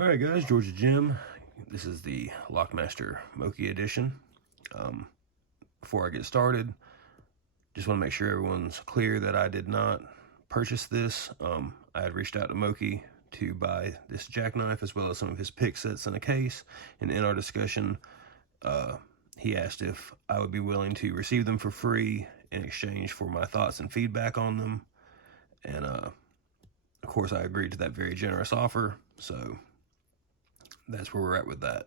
Alright guys, Georgia Jim. This is the LockMaster Moki edition. Before I get started, just want to make sure everyone's clear that I did not purchase this. I had reached out to Moki to buy this Jackknife as well as some of his pick sets in a case, and in our discussion he asked if I would be willing to receive them for free in exchange for my thoughts and feedback on them, and of course I agreed to that very generous offer. So that's where we're at with that.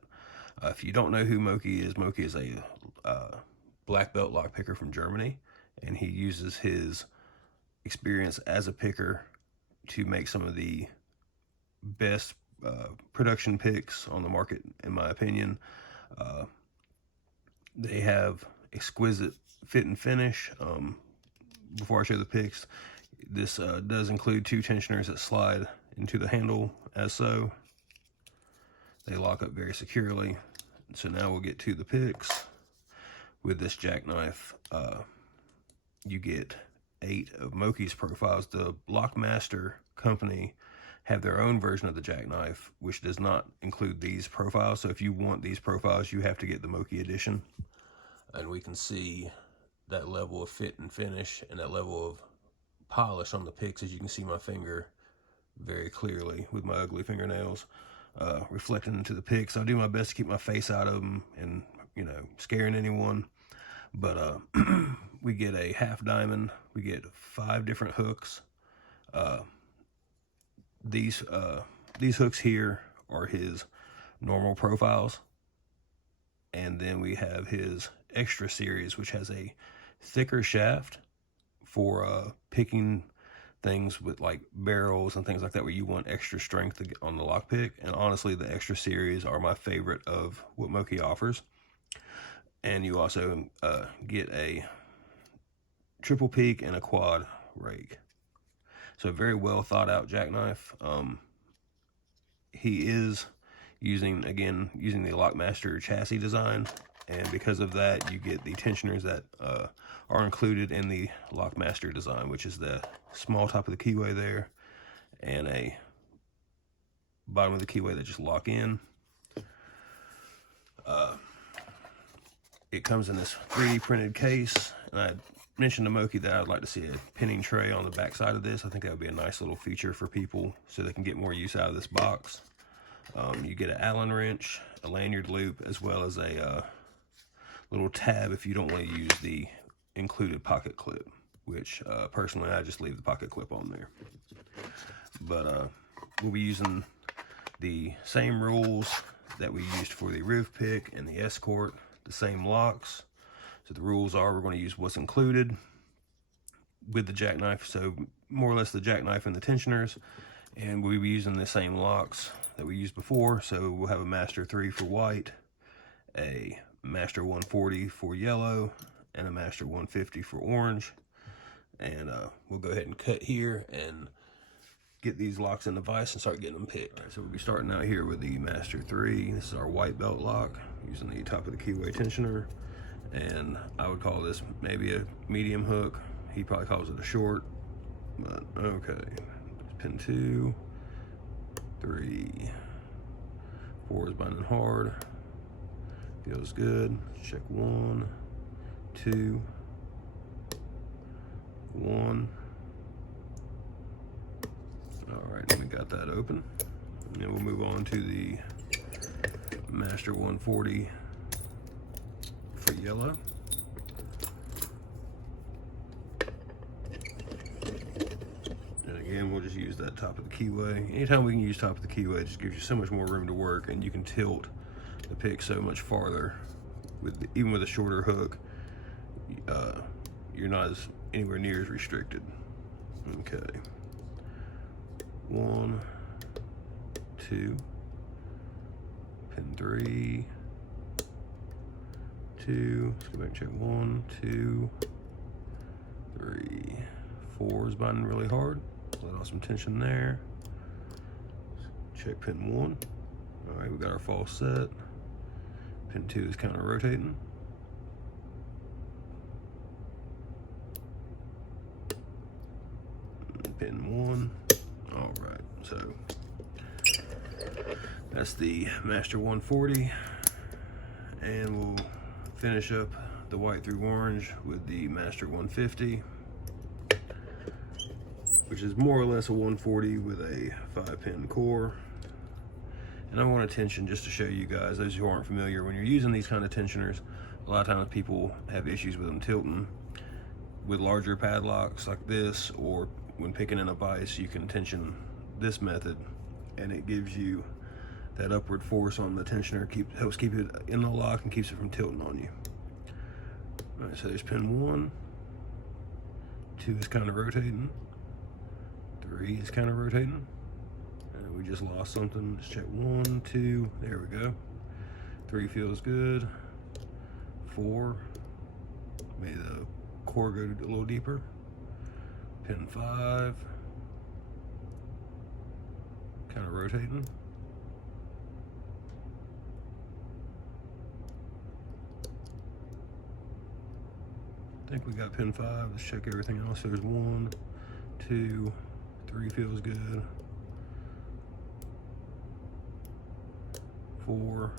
If you don't know who Moki is a black belt lock picker from Germany, and he uses his experience as a picker to make some of the best production picks on the market, in my opinion. They have exquisite fit and finish. Before I show the picks, this does include two tensioners that slide into the handle as so. They lock up very securely. So now we'll get to the picks. With this Jackknife, you get 8 of Moki's profiles. The LockMaster company have their own version of the Jackknife, which does not include these profiles. So if you want these profiles, you have to get the Moki edition. And we can see that level of fit and finish and that level of polish on the picks, as you can see my finger very clearly with my ugly fingernails reflecting into the picks. I do my best to keep my face out of them and, you know, scaring anyone. But we get a half diamond. We get 5 different hooks. These hooks here are his normal profiles, and then we have his extra series, which has a thicker shaft for picking things with like barrels and things like that, where you want extra strength on the lockpick. And honestly, the extra series are my favorite of what Moki offers. And you also get a triple peak and a quad rake. So a very well thought out Jackknife. He is using the LockMaster chassis design, and because of that, you get the tensioners that are included in the LockMaster design, which is the small top of the keyway there and a bottom of the keyway that just lock in. It comes in this 3D printed case, and I mentioned to Moki that I'd like to see a pinning tray on the back side of this. I think that would be a nice little feature for people so they can get more use out of this box. You get an Allen wrench, a lanyard loop, as well as a little tab if you don't want to use the included pocket clip, which personally I just leave the pocket clip on there. But we'll be using the same rules that we used for the roof pick and the escort, the same locks. So the rules are, we're going to use what's included with the Jackknife, so more or less the Jackknife and the tensioners, and we'll be using the same locks that we used before. So we'll have a Master 3 for white, a Master 140 for yellow, and a Master 150 for orange. And we'll go ahead and cut here and get these locks in the vise and start getting them picked. All right, so we'll be starting out here with the Master 3. This is our white belt lock using the top of the keyway tensioner, and I would call this maybe a medium hook. He probably calls it a short, but okay. Pin 2, 3, 4 is binding hard. Feels good. Check 1, 2, 1. All right, we got that open. And then we'll move on to the Master 140 for yellow. And again, we'll just use that top of the keyway. Anytime we can use top of the keyway, it just gives you so much more room to work, and you can tilt the pick so much farther. Even with a shorter hook, you're not anywhere near as restricted. Okay. 1, 2, pin 3, 2, let's go back and check 1, 2, 3, 4 is binding really hard. Let off some tension there. Check pin 1. All right, we got our false set. Pin 2 is kind of rotating. Pin 1. All right, so That's the Master 140, and we'll finish up the white through orange with the Master 150, which is more or less a 140 with a 5-pin core. And I want a tension just to show you guys, those who aren't familiar, when you're using these kind of tensioners, a lot of times people have issues with them tilting. With larger padlocks like this, or when picking in a vise, you can tension this method, and it gives you that upward force on the tensioner, helps keep it in the lock and keeps it from tilting on you. All right, so there's pin 1, 2 is kind of rotating, 3 is kind of rotating. We just lost something. Let's check 1, 2. There we go. 3 feels good. 4. Made the core go a little deeper. Pin 5. Kind of rotating. I think we got pin 5. Let's check everything else. There's 1, 2, 3 feels good. 4,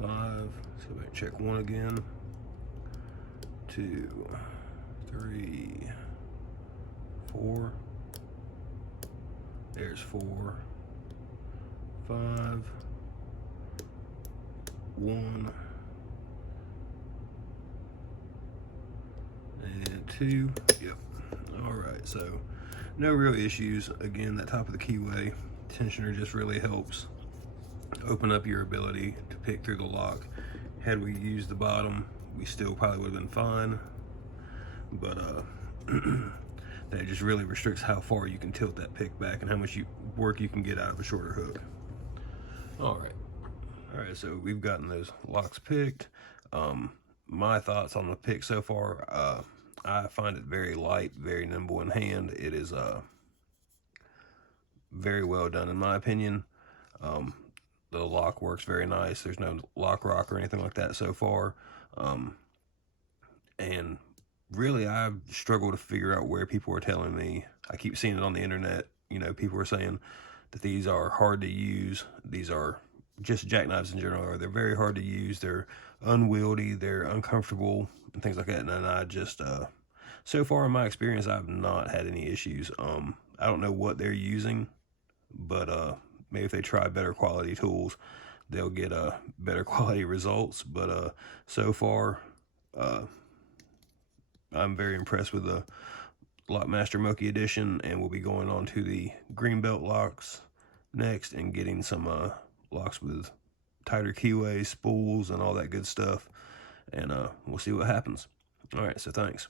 5. So we check 1 again. 2, 3, 4. There's 4, 5, 1, and 2. Yep. All right. So no real issues. Again, that top of the keyway tensioner just really helps open up your ability to pick through the lock. Had we used the bottom, we still probably would have been fine, but that just really restricts how far you can tilt that pick back and how much work you can get out of a shorter hook. All right, so we've gotten those locks picked. My thoughts on the pick so far, I find it very light, very nimble in hand. It is very well done in my opinion. The lock works very nice. There's no lock rock or anything like that so far. And really, I've struggled to figure out where people are telling me. I keep seeing it on the internet. You know, people are saying that these are hard to use. These are just jackknives in general, or they're very hard to use. They're unwieldy, they're uncomfortable, and things like that. And I just, so far in my experience, I've not had any issues. I don't know what they're using, but maybe if they try better quality tools, they'll get better quality results. But so far, I'm very impressed with the LockMaster Moki edition, and we'll be going on to the greenbelt locks next and getting some locks with tighter keyways, spools, and all that good stuff. And we'll see what happens. All right, so thanks.